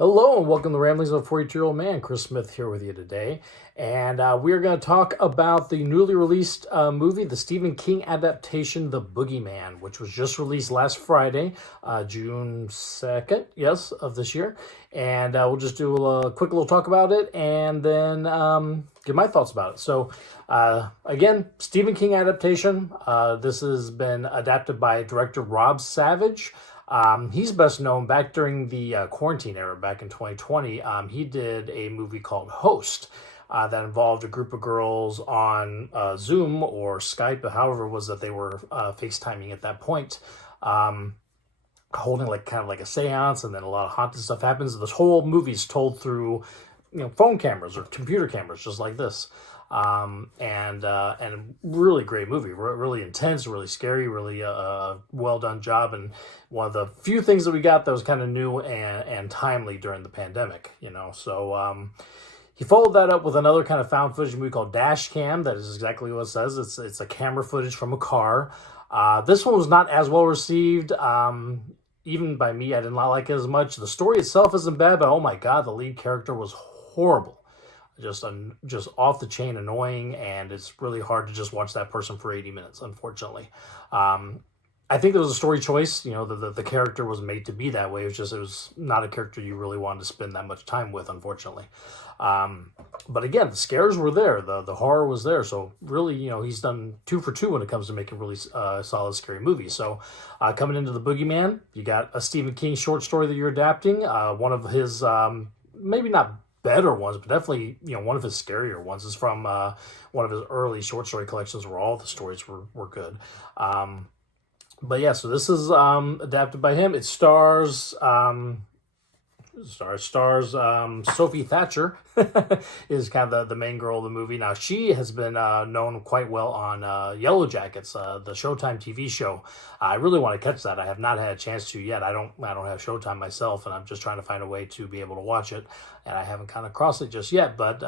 Hello and welcome to Ramblings of a 42-Year-Old Man. Chris Smith here with you today. And we're going to talk about the newly released movie, the Stephen King adaptation, The Boogeyman, which was just released last Friday, June 2nd, yes, of this year. And we'll just do a quick little talk about it and then give my thoughts about it. So, again, Stephen King adaptation. This has been adapted by director Rob Savage. He's best known back during the quarantine era back in 2020. He did a movie called Host that involved a group of girls on Zoom or Skype, or however it was that they were FaceTiming at that point, holding kind of like a seance, and then a lot of haunted stuff happens. This whole movie is told through phone cameras or computer cameras, just like this. And really great movie, really intense, really scary, really well done job, and one of the few things that we got that was kind of new and timely during the pandemic, So he followed that up with another kind of found footage movie called Dash Cam. That is exactly what it says. It's a camera footage from a car. This one was not as well received. Even by me, I did not like it as much. The story itself isn't bad, but oh my god, the lead character was horrible. Just off the chain annoying, and it's really hard to just watch that person for 80 minutes, unfortunately. I think there was a story choice. The character was made to be that way. It was not a character you really wanted to spend that much time with, unfortunately. But again, the scares were there. The horror was there. So really, he's done 2 for 2 when it comes to making really solid, scary movies. So coming into The Boogeyman, you got a Stephen King short story that you're adapting. One of his, maybe not better ones, but definitely, one of his scarier ones is from one of his early short story collections where all the stories were good. But yeah, so this is adapted by him. It stars Sophie Thatcher is kind of the main girl of the movie. Now, she has been known quite well on Yellow Jackets, the Showtime TV show. I really want to catch that. I have not had a chance to yet. I don't have Showtime myself, and I'm just trying to find a way to be able to watch it, and I haven't kind of crossed it just yet. But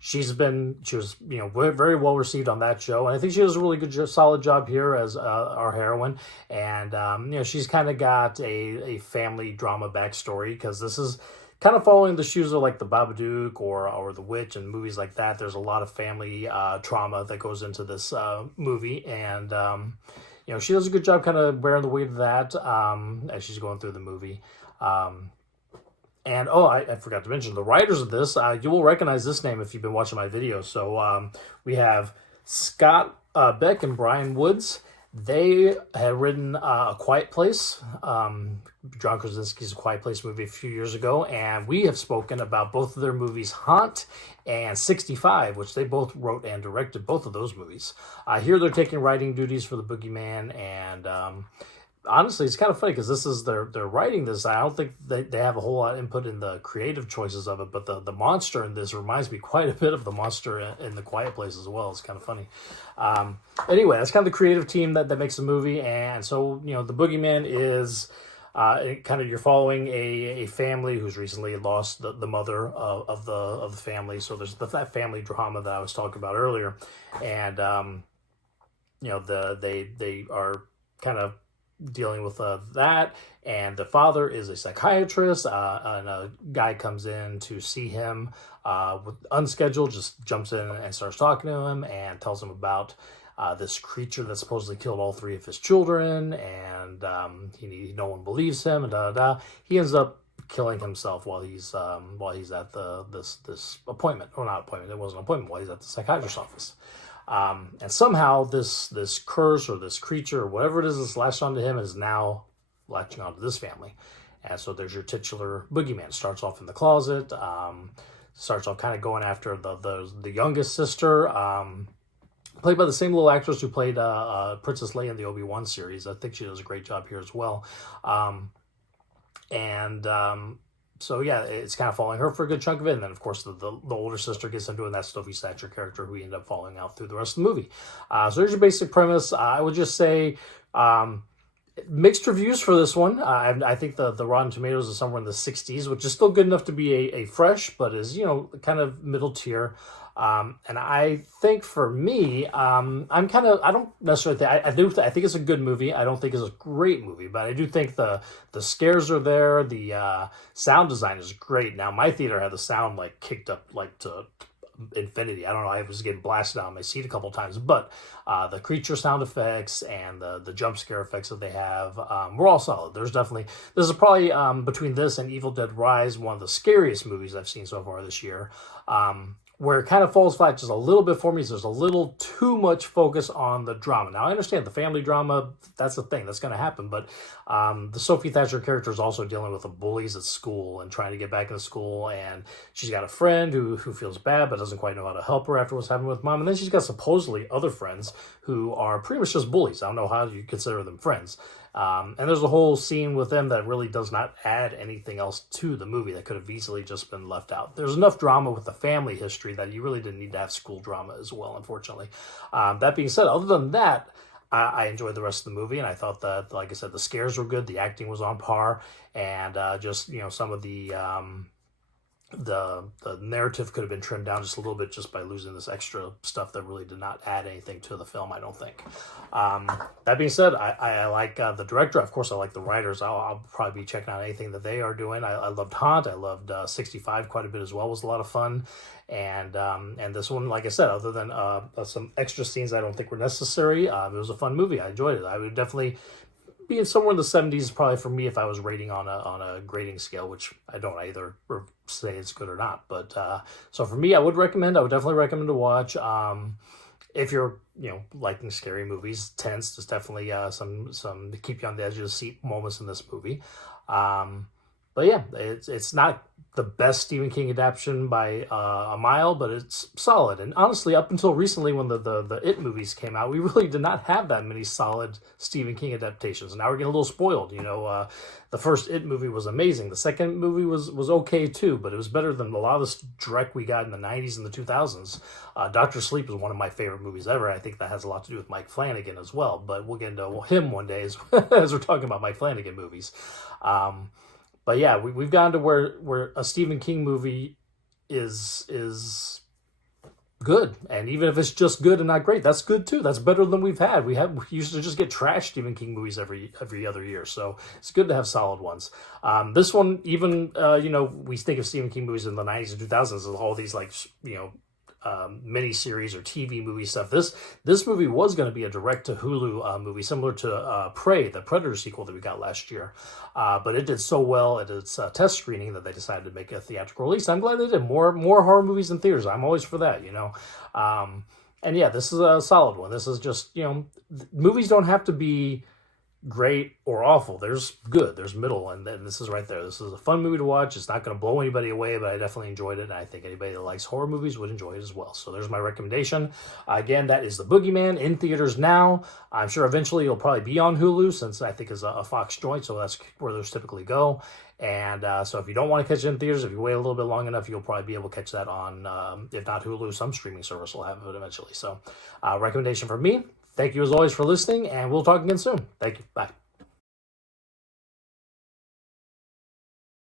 she was very well received on that show, and I think she does a really good, solid job here as our heroine. And she's kind of got a family drama backstory, because this is kind of following the shoes of like the Babadook or the Witch and movies like that. There's a lot of family trauma that goes into this movie, and she does a good job kind of bearing the weight of that as she's going through the movie. And I forgot to mention the writers of this. You will recognize this name if you've been watching my videos. So we have Scott Beck and Brian Woods. They had written A Quiet Place, John Krasinski's A Quiet Place movie a few years ago, and we have spoken about both of their movies, Haunt and 65, which they both wrote and directed both of those movies. Here they're taking writing duties for The Boogeyman, and honestly, it's kind of funny because they're writing this. I don't think they have a whole lot of input in the creative choices of it, but the monster in this reminds me quite a bit of the monster in The Quiet Place as well. It's kind of funny. Anyway, that's kind of the creative team that makes the movie, and so The Boogeyman is kind of, you're following a family who's recently lost the mother of the family. So there's that family drama that I was talking about earlier, and they are kind of dealing with that, and the father is a psychiatrist, and a guy comes in to see him with unscheduled, just jumps in and starts talking to him and tells him about this creature that supposedly killed all 3 of his children, and no one believes him, and he ends up killing himself while he's at this appointment, or not appointment, it wasn't an appointment, while he's at the psychiatrist's office. And somehow this curse or this creature or whatever it is that's latched onto him is now latching onto this family. And so there's your titular boogeyman. Starts off in the closet, starts off kind of going after the youngest sister, played by the same little actress who played Princess Leia in the Obi-Wan series. I think she does a great job here as well. So yeah, it's kind of following her for a good chunk of it, and then of course the older sister gets into it, and that's Sophie Thatcher character, who we end up following out through the rest of the movie. So there's your basic premise. I would just say Mixed reviews for this one. I think the Rotten Tomatoes is somewhere in the 60s, which is still good enough to be a fresh, but is, kind of middle tier. And I think for me, I'm kind of, I don't necessarily think, I think it's a good movie. I don't think it's a great movie, but I do think the scares are there. The sound design is great. Now, my theater had the sound like kicked up like to infinity. I don't know. I was getting blasted out of my seat a couple times, but the creature sound effects and the jump scare effects that they have were all solid. This is probably between this and Evil Dead Rise, one of the scariest movies I've seen so far this year. Where it kind of falls flat just a little bit for me is there's a little too much focus on the drama. Now, I understand the family drama, that's the thing, that's going to happen, but the Sophie Thatcher character is also dealing with the bullies at school and trying to get back into school, and she's got a friend who feels bad but doesn't quite know how to help her after what's happened with mom, and then she's got supposedly other friends who are pretty much just bullies. I don't know how you consider them friends. And there's a whole scene with them that really does not add anything else to the movie that could have easily just been left out. There's enough drama with the family history that you really didn't need to have school drama as well, unfortunately. That being said, other than that, I enjoyed the rest of the movie, and I thought that, like I said, the scares were good, the acting was on par, and just, some of the narrative could have been trimmed down just a little bit just by losing this extra stuff that really did not add anything to the film, I don't think. That being said, I like the director. Of course, I like the writers. I'll probably be checking out anything that they are doing. I loved Haunt. I loved 65 quite a bit as well. It was a lot of fun. And this one, like I said, other than some extra scenes I don't think were necessary, it was a fun movie. I enjoyed it. I would definitely being somewhere in the 70s probably for me if I was rating on a grading scale, which I don't either say it's good or not. But so for me, I would definitely recommend to watch. If you're liking scary movies, tense, there's definitely some to keep you on the edge of the seat moments in this movie. But yeah, it's not the best Stephen King adaptation by a mile, but it's solid. And honestly, up until recently when the It movies came out, we really did not have that many solid Stephen King adaptations. And now we're getting a little spoiled. The first It movie was amazing. The second movie was okay too, but it was better than a lot of this dreck we got in the 90s and the 2000s. Doctor Sleep is one of my favorite movies ever. I think that has a lot to do with Mike Flanagan as well, but we'll get into him one day as we're talking about Mike Flanagan movies. But yeah, we've gotten to where a Stephen King movie is good, and even if it's just good and not great, that's good too. That's better than we've had. We used to just get trash Stephen King movies every other year, so it's good to have solid ones. This one, even we think of Stephen King movies in the 90s and 2000s as all these mini-series or TV movie stuff. This movie was going to be a direct-to-Hulu movie, similar to Prey, the Predator sequel that we got last year. But it did so well at its test screening that they decided to make a theatrical release. I'm glad they did. More horror movies in theaters. I'm always for that, And yeah, this is a solid one. This is just, movies don't have to be great or awful. There's good, there's middle, and then this is right there. This is a fun movie to watch. It's not going to blow anybody away, but I definitely enjoyed it, and I think anybody that likes horror movies would enjoy it as well. So there's my recommendation. Again, that is The Boogeyman, in theaters now. I'm sure eventually it'll probably be on Hulu, since I think it's a Fox joint, so that's where those typically go. And so if you don't want to catch it in theaters, if you wait a little bit long enough, you'll probably be able to catch that on, if not Hulu, some streaming service will have it eventually. So recommendation from me. Thank you as always for listening, and we'll talk again soon. Thank you. Bye.